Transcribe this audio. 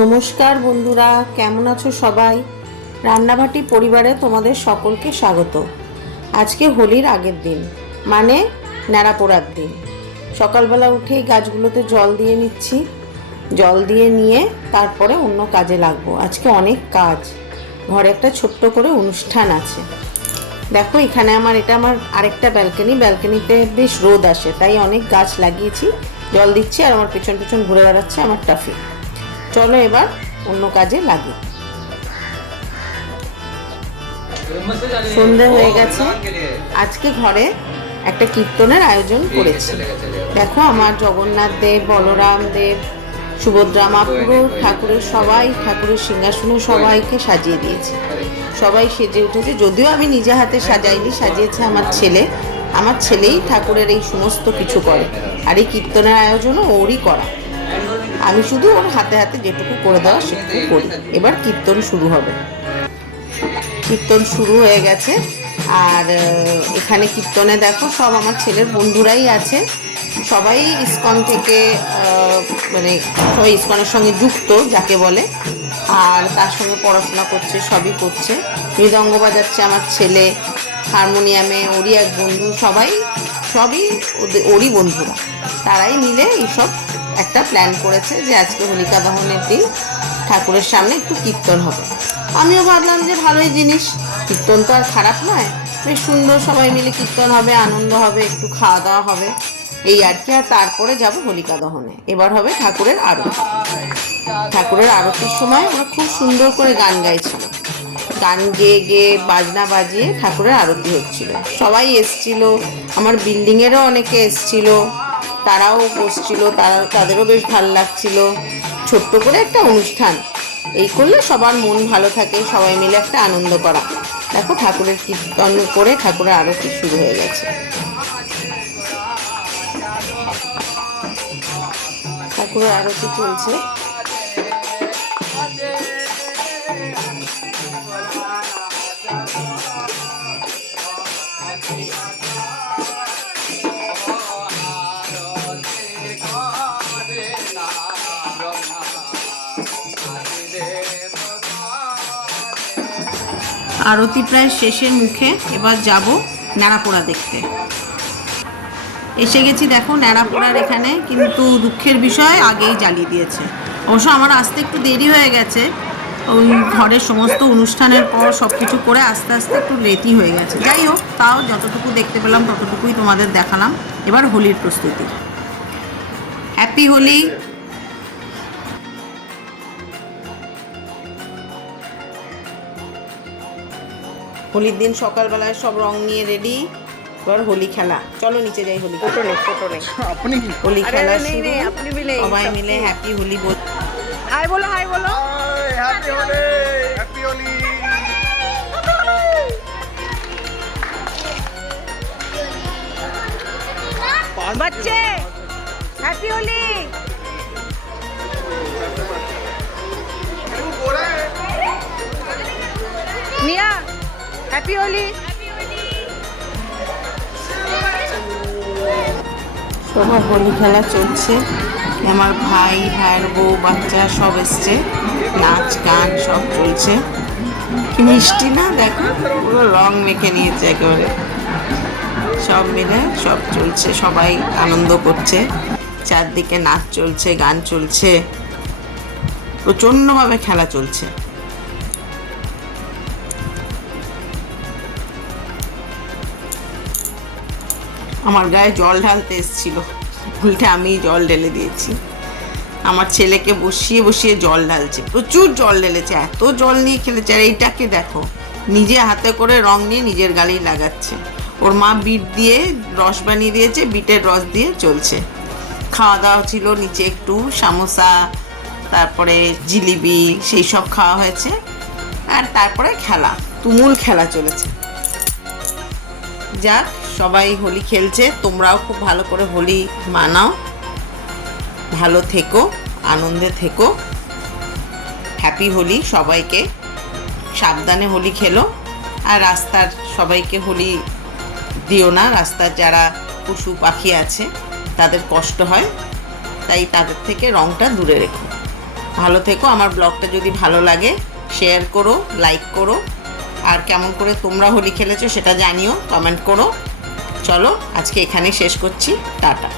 নমস্কার বন্ধুরা, কেমন আছো সবাই? রান্নাবাটি পরিবারে তোমাদের সকলকে স্বাগত। আজকে হোলির আগের দিন, মানে ন্যাড়া পোড়ার দিন। সকালবেলা উঠেই গাছগুলোতে জল দিয়ে নিচ্ছি। জল দিয়ে নিয়ে তারপরে অন্য কাজে লাগবো। আজকে অনেক কাজ, ঘরে একটা ছোট্ট করে অনুষ্ঠান আছে। দেখো এখানে এটা আমার আরেকটা ব্যালকনিতে বেশ রোদ আসে, তাই অনেক গাছ লাগিয়েছি। জল দিচ্ছি আর আমার পেছন পেছন ঘুরে বেড়াচ্ছে আমার টাফি। চলো এবার অন্য কাজে লাগি। সন্ধে হয়ে গেছে। আজকে ঘরে একটা কীর্তনের আয়োজন করেছি। দেখো আমার জগন্নাথ দেব, বলরাম দেব, সুভদ্রা মা, পুরো ঠাকুরের সিংহাসনে সবাইকে সাজিয়ে দিয়েছি। সবাই সেজে উঠেছে, যদিও আমি নিজে হাতে সাজাইনি, সাজিয়েছে আমার ছেলেই ঠাকুরের এই সমস্ত কিছু করে। আর এই কীর্তনের আয়োজনও ওরই করা। আমি শুধু ওর হাতে হাতে যেটুকু করে দেওয়া সেটুকু করি। এবার কীর্তন শুরু হবে। কীর্তন শুরু হয়ে গেছে। আর এখানে কীর্তনে দেখো সব আমার ছেলের বন্ধুরাই আছে। সবাই ইসকন থেকে, সবাই ইসকনের সঙ্গে যুক্ত যাকে বলে, আর তার সঙ্গে পড়াশোনা করছে, সবই করছে। মৃদঙ্গ বাজাচ্ছে আমার ছেলে, হারমোনিয়ামে ওরই এক বন্ধু, সবই ওরই বন্ধুরা। তারাই মিলে এইসব একটা প্ল্যান করেছে যে আজকে হোলিকা দহনের দিন ঠাকুরের সামনে একটু কীর্তন হবে। আমিও ভাবলাম যে ভালোই জিনিস, কীর্তন তো আর খারাপ নয়, বেশ সুন্দর, সবাই মিলে কীর্তন হবে, আনন্দ হবে, একটু খাওয়া দাওয়া হবে, এই আর কি। আর তারপরে যাব হোলিকা দহনে। এবার হবে ঠাকুরের আরতি। ঠাকুরের আরতির সময় আমরা খুব সুন্দর করে গান গাইছিল, গান গেয়ে বাজনা বাজিয়ে ঠাকুরের আরতি হচ্ছিল। সবাই এসছিল, আমার বিল্ডিংয়েরও অনেকে এসছিল, তারাও বসছিল, তাদেরও বেশ ভালো লাগছিল। ছোট্ট করে একটা অনুষ্ঠান, এই করলে সবার মন ভালো থাকে, সবাই মিলে একটা আনন্দ করা। দেখো ঠাকুরের কীর্তন করে ঠাকুরের আরতি শুরু হয়ে গেছে। ঠাকুরের আরতি চলছে। আরতি প্রায় শেষের মুখে, এবার যাব ন্যাড়াপোড়া দেখতে। এসে গেছি, দেখো ন্যাড়াপোড়ার এখানে, কিন্তু দুঃখের বিষয় আগেই জ্বালিয়ে দিয়েছে। অবশ্য আমার আসতে একটু দেরি হয়ে গেছে, ওই ঘরের সমস্ত অনুষ্ঠানের পর সব কিছু করে আস্তে আস্তে একটু লেটই হয়ে গেছে। যাই হোক, তাও যতটুকু দেখতে পেলাম ততটুকুই তোমাদের দেখালাম। এবার হোলির প্রস্তুতি। হ্যাপি হোলি। হোলির দিন সকালবেলায় সব রং নিয়ে রেডি, এবার হোলি খেলা। চলো নিচে যাই, হোলি হোলি খেলা শুরু। সবাই মিলে হ্যাপি হোলি বল। হাই বলো, হাই বলো, হ্যাপি হোলি, হ্যাপি হোলি। बच्चे हैप्पी होली। मिया हैप्पी होली। সবার হোলি খেলা চলছে। আমার ভাইয়ের বউ বাচ্চা সব এসছে, নাচ গান সব চলছে। কি মিষ্টি না, দেখো পুরো রং মেখে নিয়েছে একেবারে। সব মিলে সব চলছে, সবাই আনন্দ করছে, চারদিকে নাচ চলছে, গান চলছে, প্রচণ্ডভাবে খেলা চলছে। আমার গায়ে জল ঢালতে এসেছিল, উল্টে আমি জল ঢেলে দিয়েছি। আমার ছেলেকে বসিয়ে বসিয়ে জল ঢালছে, প্রচুর জল ঢেলেছে, এত জল নিয়ে খেলেছে। আর এইটাকে দেখো, নিজে হাতে করে রং নিয়ে নিজের গালেই লাগাচ্ছে। ওর মা বিট দিয়ে রস বানিয়ে দিয়েছে, বিটের রস দিয়ে চলছে। খাওয়া দাওয়া ছিল নিচে, একটু সামোসা, তারপরে জিলিপি, সেই সব খাওয়া হয়েছে। আর তারপরে খেলা, তুমুল খেলা চলেছে। যাক, সবাই হোলি খেলছে, তোমরাও খুব ভালো করে হোলি মানাও, ভালো থেকো, আনন্দে থেকো। হ্যাপি হোলি সবাইকে। সাবধানে হোলি খেলো, আর রাস্তার সবাইকে হোলি দিও না। রাস্তার যারা পশু পাখি আছে তাদের কষ্ট হয়, তাই তাদের থেকে রঙটা দূরে রেখো। ভালো থেকো। আমার ব্লগটা যদি ভালো লাগে শেয়ার করো, লাইক করো, আর কেমন করে তোমরা হোলি খেলেছো সেটা জানিও, কমেন্ট করো। চলো আজকে এখানেই শেষ করছি, টাটা।